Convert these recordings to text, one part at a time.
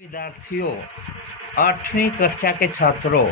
विद्यार्थियों, 8वीं कक्षा के छात्रों,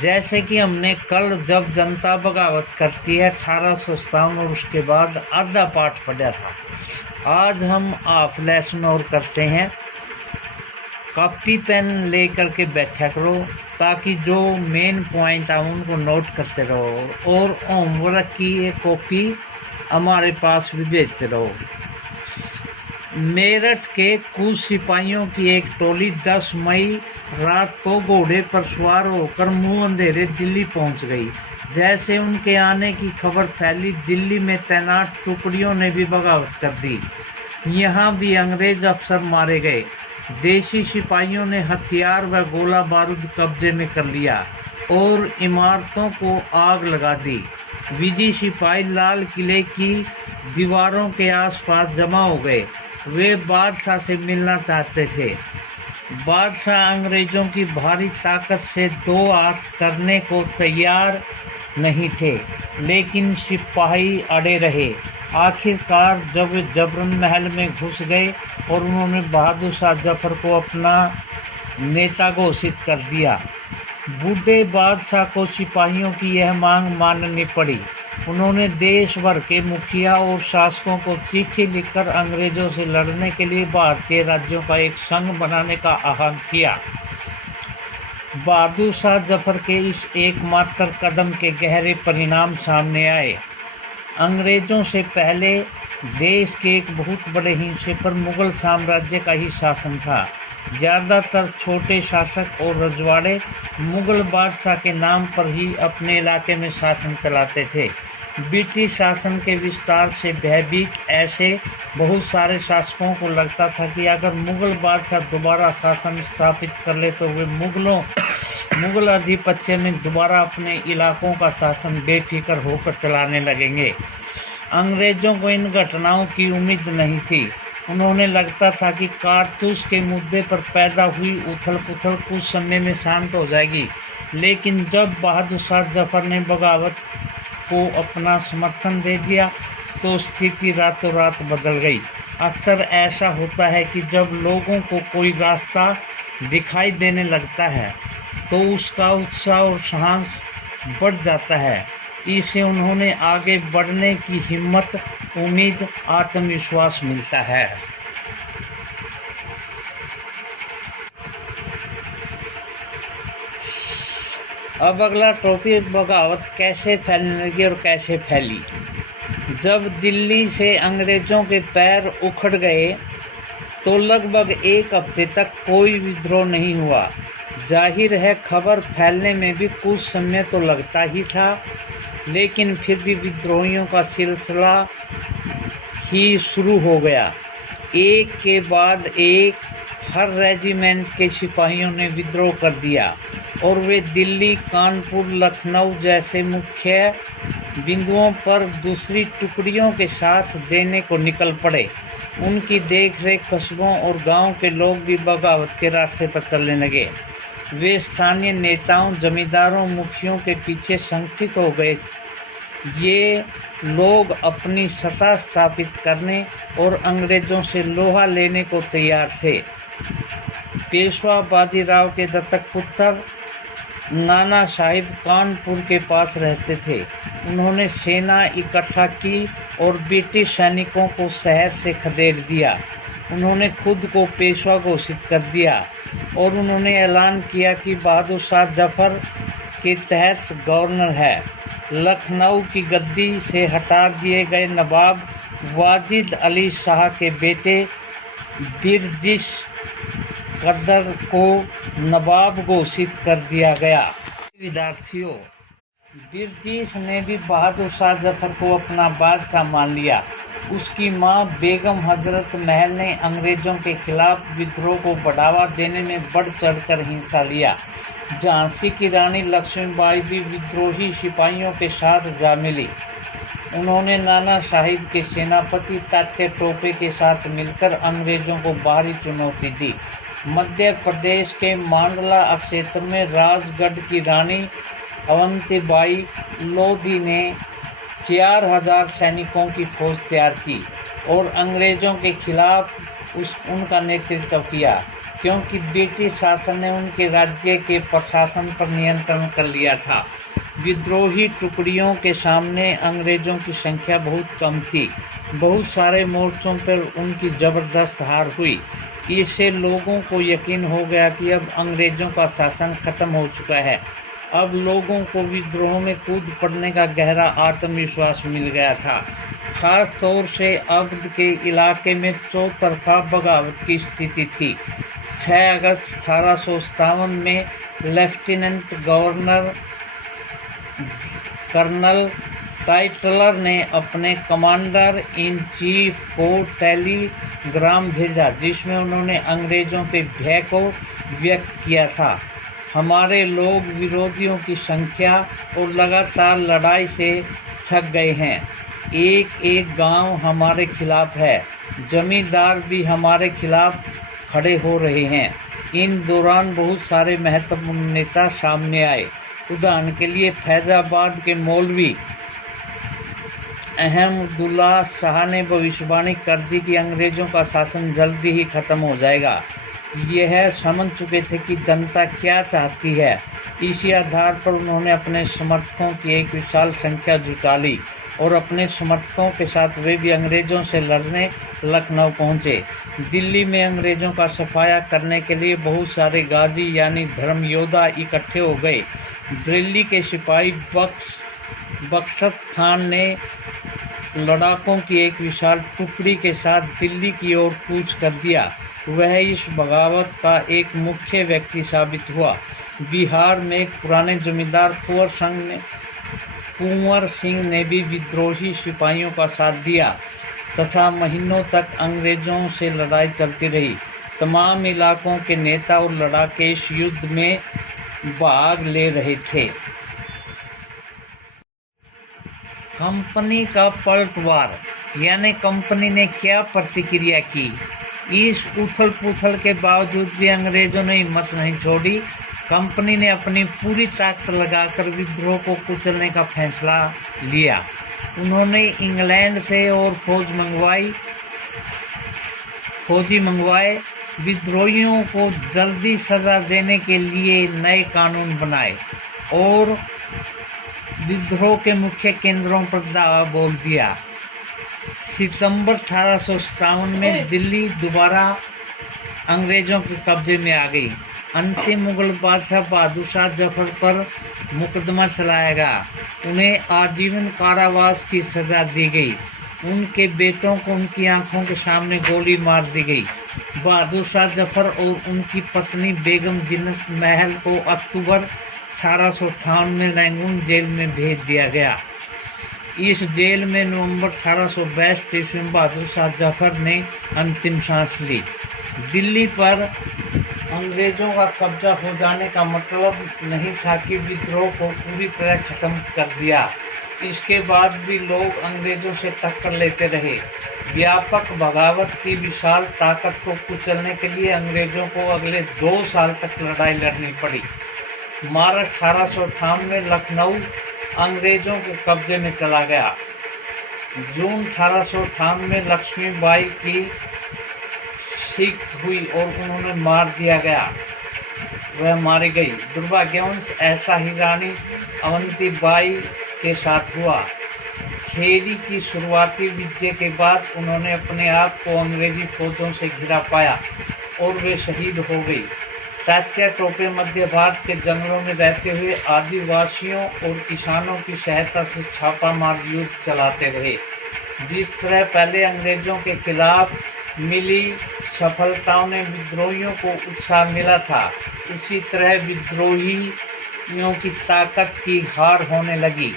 जैसे कि हमने कल जब जनता बगावत करती है 1857 और उसके बाद आधा पाठ पढ़ा था। आज हम हाफ लेसन और करते हैं। कॉपी पेन लेकर के बैठा करो ताकि जो मेन पॉइंट है उनको नोट करते रहो और होमवर्क की एक कॉपी हमारे पास भी भेजते रहो। मेरठ के कुछ सिपाहियों की एक टोली 10 मई रात को घोड़े पर सवार होकर मुंह अंधेरे दिल्ली पहुंच गई। जैसे उनके आने की खबर फैली, दिल्ली में तैनात टुकड़ियों ने भी बगावत कर दी। यहां भी अंग्रेज अफसर मारे गए। देशी सिपाहियों ने हथियार व गोला बारूद कब्जे में कर लिया और इमारतों को आग लगा दी। विजयी सिपाही लाल किले की दीवारों के आसपास जमा हो गए। वे बादशाह से मिलना चाहते थे। बादशाह अंग्रेजों की भारी ताकत से दो हाथ करने को तैयार नहीं थे, लेकिन सिपाही अड़े रहे। आखिरकार जब वे जबरन महल में घुस गए और उन्होंने बहादुर शाह जफर को अपना नेता घोषित कर दिया। बूढ़े बादशाह को सिपाहियों की यह मांग माननी पड़ी। उन्होंने देश भर के मुखिया और शासकों को चिट्ठी लिखकर अंग्रेजों से लड़ने के लिए भारतीय राज्यों का एक संघ बनाने का आह्वान किया। बहादुर शाह जफर के इस एकमात्र कदम के गहरे परिणाम सामने आए। अंग्रेजों से पहले देश के एक बहुत बड़े हिस्से पर मुगल साम्राज्य का ही शासन था। ज़्यादातर छोटे शासक और रजवाड़े मुगल बादशाह के नाम पर ही अपने इलाके में शासन चलाते थे। ब्रिटिश शासन के विस्तार से भयभीत ऐसे बहुत सारे शासकों को लगता था कि अगर मुगल बादशाह दोबारा शासन स्थापित कर ले तो वे मुगल आधिपत्य में दोबारा अपने इलाकों का शासन बेफिक्र होकर चलाने लगेंगे। अंग्रेजों को इन घटनाओं की उम्मीद नहीं थी। उन्होंने लगता था कि कारतूस के मुद्दे पर पैदा हुई उथल पुथल कुछ समय में शांत हो जाएगी, लेकिन जब बहादुर शाह जफर ने बगावत को अपना समर्थन दे दिया तो स्थिति रातों रात बदल गई। अक्सर ऐसा होता है कि जब लोगों को कोई रास्ता दिखाई देने लगता है तो उसका उत्साह और साहस बढ़ जाता है। इससे उन्होंने आगे बढ़ने की हिम्मत, उम्मीद, आत्मविश्वास मिलता है। अब अगला टॉपिक, बगावत कैसे फैलने लगी और कैसे फैली। जब दिल्ली से अंग्रेजों के पैर उखड़ गए तो लगभग एक हफ्ते तक कोई विद्रोह नहीं हुआ। जाहिर है खबर फैलने में भी कुछ समय तो लगता ही था, लेकिन फिर भी विद्रोहियों का सिलसिला ही शुरू हो गया। एक के बाद एक हर रेजिमेंट के सिपाहियों ने विद्रोह कर दिया और वे दिल्ली, कानपुर, लखनऊ जैसे मुख्य बिंदुओं पर दूसरी टुकड़ियों के साथ देने को निकल पड़े। उनकी देखरेख कस्बों और गांव के लोग भी बगावत के रास्ते पर चलने लगे। वे स्थानीय नेताओं, जमींदारों, मुखियों के पीछे संगठित हो गए। ये लोग अपनी सत्ता स्थापित करने और अंग्रेजों से लोहा लेने को तैयार थे। पेशवा बाजीराव के दत्तक पुत्र नाना साहिब कानपुर के पास रहते थे। उन्होंने सेना इकट्ठा की और ब्रिटिश सैनिकों को शहर से खदेड़ दिया। उन्होंने खुद को पेशवा घोषित कर दिया और उन्होंने ऐलान किया कि बहादुर शाह जफर के तहत गवर्नर है। लखनऊ की गद्दी से हटा दिए गए नवाब वाजिद अली शाह के बेटे बिरजिश कदर को नवाब घोषित कर दिया गया। विद्यार्थियों, बिरजिश ने भी बहादुर शाह जफर को अपना बादशाह मान लिया। उसकी मां बेगम हजरत महल ने अंग्रेजों के खिलाफ विद्रोह को बढ़ावा देने में बढ़ चढ़कर हिस्सा लिया। झांसी की रानी लक्ष्मीबाई भी विद्रोही सिपाहियों के साथ जा मिली। उन्होंने नाना साहिब के सेनापति तात्या टोपे के साथ मिलकर अंग्रेजों को बाहरी चुनौती दी। मध्य प्रदेश के मांडला क्षेत्र में राजगढ़ की रानी अवंतीबाई लोधी ने 4000 सैनिकों की फौज तैयार की और अंग्रेजों के खिलाफ उनका नेतृत्व किया। क्योंकि ब्रिटिश शासन ने उनके राज्य के प्रशासन पर नियंत्रण कर लिया था। विद्रोही टुकड़ियों के सामने अंग्रेजों की संख्या बहुत कम थी। बहुत सारे मोर्चों पर उनकी जबरदस्त हार हुई। इससे लोगों को यकीन हो गया कि अब अंग्रेजों का शासन खत्म हो चुका है। अब लोगों को विद्रोह में कूद पड़ने का गहरा आत्मविश्वास मिल गया था। खास तौर से अवध के इलाके में चौतरफा बगावत की स्थिति थी। 6 अगस्त 1857 में लेफ्टिनेंट गवर्नर कर्नल टाइटलर ने अपने कमांडर इन चीफ को टेलीग्राम भेजा, जिसमें उन्होंने अंग्रेजों के भय को व्यक्त किया था। हमारे लोग विरोधियों की संख्या और लगातार लड़ाई से थक गए हैं। एक एक गांव हमारे खिलाफ है। जमींदार भी हमारे खिलाफ खड़े हो रहे हैं। इन दौरान बहुत सारे महत्वपूर्ण नेता सामने आए। उदाहरण के लिए फैजाबाद के मौलवी अहमदुल्ला शाह ने भविष्यवाणी कर दी कि अंग्रेजों का शासन जल्दी ही खत्म हो जाएगा। यह समझ चुके थे कि जनता क्या चाहती है। इसी आधार पर उन्होंने अपने समर्थकों की एक विशाल संख्या जुटा ली और अपने समर्थकों के साथ वे भी अंग्रेजों से लड़ने लखनऊ पहुंचे। दिल्ली में अंग्रेजों का सफाया करने के लिए बहुत सारे गाजी यानी धर्म योद्धा इकट्ठे हो गए। दिल्ली के सिपाही बख्शत खान ने लड़ाकों की एक विशाल टुकड़ी के साथ दिल्ली की ओर कूच कर दिया। वह इस बगावत का एक मुख्य व्यक्ति साबित हुआ। बिहार में एक पुराने जमींदार कुंवर सिंह ने भी विद्रोही सिपाहियों का साथ दिया तथा महीनों तक अंग्रेजों से लड़ाई चलती रही। तमाम इलाकों के नेता और लड़ाके इस युद्ध में भाग ले रहे थे। कंपनी का पलटवार, यानी कंपनी ने क्या प्रतिक्रिया की। इस उथल पुथल के बावजूद भी अंग्रेजों ने हिम्मत नहीं छोड़ी। कंपनी ने अपनी पूरी ताकत लगाकर विद्रोह को कुचलने का फैसला लिया। उन्होंने इंग्लैंड से और फौजी मंगवाए। विद्रोहियों को जल्दी सजा देने के लिए नए कानून बनाए और विद्रोह के मुख्य केंद्रों पर दावा बोल दिया। सितंबर 1857 में दिल्ली दोबारा अंग्रेजों के कब्जे में आ गई। अंतिम मुगल बादशाह बहादुर शाह जफर पर मुकदमा चलाया गया। उन्हें आजीवन कारावास की सजा दी गई। उनके बेटों को उनकी आंखों के सामने गोली मार दी गई। बहादुर शाह जफर और उनकी पत्नी बेगम जिन्नत महल को अक्टूबर 1858 में रंगून जेल में भेज दिया गया। इस जेल में नवंबर 1862 ईस्वी में बहादुर शाह जफर ने अंतिम सांस ली। दिल्ली पर अंग्रेजों का कब्जा हो जाने का मतलब नहीं था कि विद्रोह को पूरी तरह खत्म कर दिया। इसके बाद भी लोग अंग्रेजों से टक्कर लेते रहे। व्यापक बगावत की विशाल ताकत को कुचलने के लिए अंग्रेजों को अगले 2 साल तक लड़ाई लड़नी पड़ी। मार्च 1858 में लखनऊ अंग्रेजों के कब्जे में चला गया। जून 1858 में लक्ष्मीबाई की शिक्त हुई और उन्होंने मार दिया गया। वह मारी गई। दुर्भाग्यवश ऐसा ही रानी अवंतीबाई के साथ हुआ। खेड़ी की शुरुआती विजय के बाद उन्होंने अपने आप को अंग्रेजी फौजों से घिरा पाया और वे शहीद हो गई। तात्या टोपे मध्य भारत के जंगलों में रहते हुए आदिवासियों और किसानों की सहायता से छापामार युद्ध चलाते रहे। जिस तरह पहले अंग्रेजों के खिलाफ मिली सफलताओं ने विद्रोहियों को उत्साह मिला था, उसी तरह विद्रोहियों की ताकत की हार होने लगी,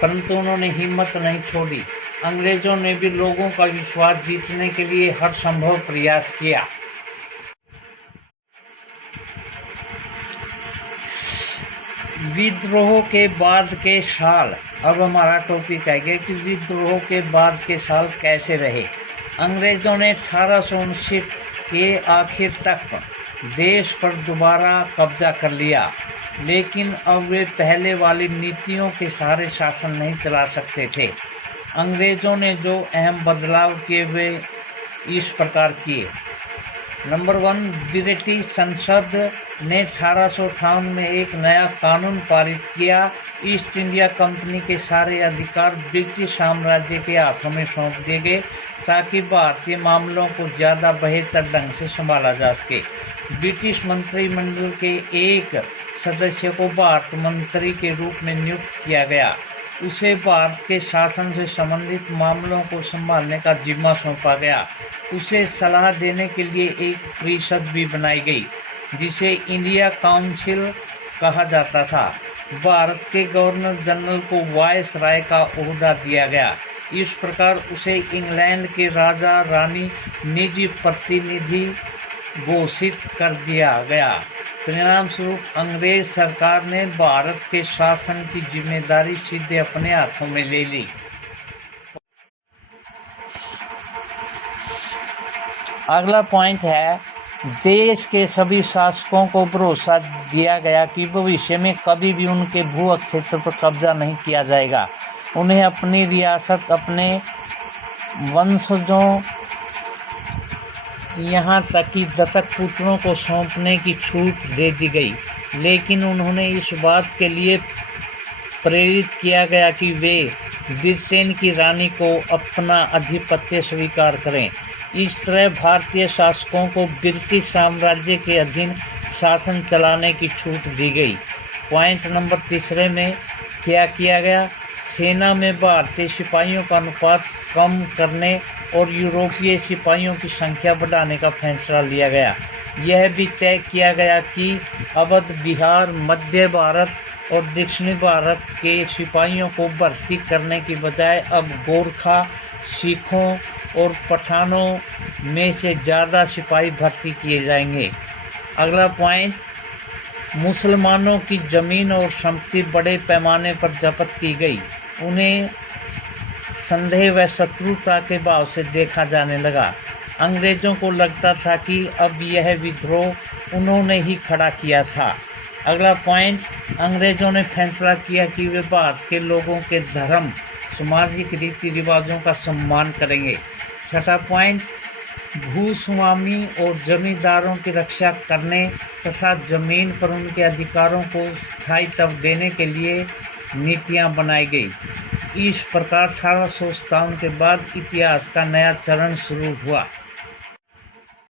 परंतु उन्होंने हिम्मत नहीं छोड़ी। अंग्रेजों ने भी लोगों का विश्वास जीतने के लिए हर संभव प्रयास किया। विद्रोह के बाद के साल, अब हमारा टॉपिक है कि विद्रोह के बाद के साल कैसे रहे। अंग्रेजों ने 1859 के आखिर तक देश पर दोबारा कब्जा कर लिया, लेकिन अब वे पहले वाली नीतियों के सहारे शासन नहीं चला सकते थे। अंग्रेजों ने जो अहम बदलाव किए वे इस प्रकार किए। नंबर 1, ब्रिटिश संसद ने 1858 में एक नया कानून पारित किया। ईस्ट इंडिया कंपनी के सारे अधिकार ब्रिटिश साम्राज्य के हाथों में सौंप दिए गए ताकि भारतीय मामलों को ज़्यादा बेहतर ढंग से संभाला जा सके। ब्रिटिश मंत्रिमंडल के एक सदस्य को भारत मंत्री के रूप में नियुक्त किया गया। उसे भारत के शासन से संबंधित मामलों को संभालने का जिम्मा सौंपा गया। उसे सलाह देने के लिए एक परिषद भी बनाई गई जिसे इंडिया काउंसिल कहा जाता था। भारत के गवर्नर जनरल को वायसराय का ओहदा दिया गया। इस प्रकार उसे इंग्लैंड के राजा रानी निजी प्रतिनिधि घोषित कर दिया गया। परिणाम स्वरूप अंग्रेज सरकार ने भारत के शासन की जिम्मेदारी सीधे अपने हाथों में ले ली। अगला पॉइंट है, देश के सभी शासकों को भरोसा दिया गया कि भविष्य में कभी भी उनके भू क्षेत्र पर कब्जा नहीं किया जाएगा। उन्हें अपनी रियासत अपने वंशजों यहाँ तक कि दत्तक पुत्रों को सौंपने की छूट दे दी गई, लेकिन उन्होंने इस बात के लिए प्रेरित किया गया कि वे ब्रिटेन की रानी को अपना आधिपत्य स्वीकार करें। इस तरह भारतीय शासकों को ब्रिटिश साम्राज्य के अधीन शासन चलाने की छूट दी गई। पॉइंट नंबर 3 में क्या किया गया? सेना में भारतीय सिपाहियों का अनुपात कम करने और यूरोपीय सिपाहियों की संख्या बढ़ाने का फैसला लिया गया। यह भी तय किया गया कि अवध, बिहार, मध्य भारत और दक्षिणी भारत के सिपाहियों को भर्ती करने की बजाय अब गोरखा, सिखों और पठानों में से ज़्यादा सिपाही भर्ती किए जाएंगे। अगला पॉइंट, मुसलमानों की ज़मीन और संपत्ति बड़े पैमाने पर जब्त की गई। उन्हें संदेह व शत्रुता के भाव से देखा जाने लगा। अंग्रेज़ों को लगता था कि अब यह विद्रोह उन्होंने ही खड़ा किया था। अगला पॉइंट, अंग्रेज़ों ने फैसला किया कि वे भारत के लोगों के धर्म, सामाजिक रीति रिवाजों का सम्मान करेंगे। छठा पॉइंट, भूस्वामी और जमींदारों की रक्षा करने तथा जमीन पर उनके अधिकारों को स्थायित्व देने के लिए नीतियां बनाई गई। इस प्रकार 1857 के बाद इतिहास का नया चरण शुरू हुआ।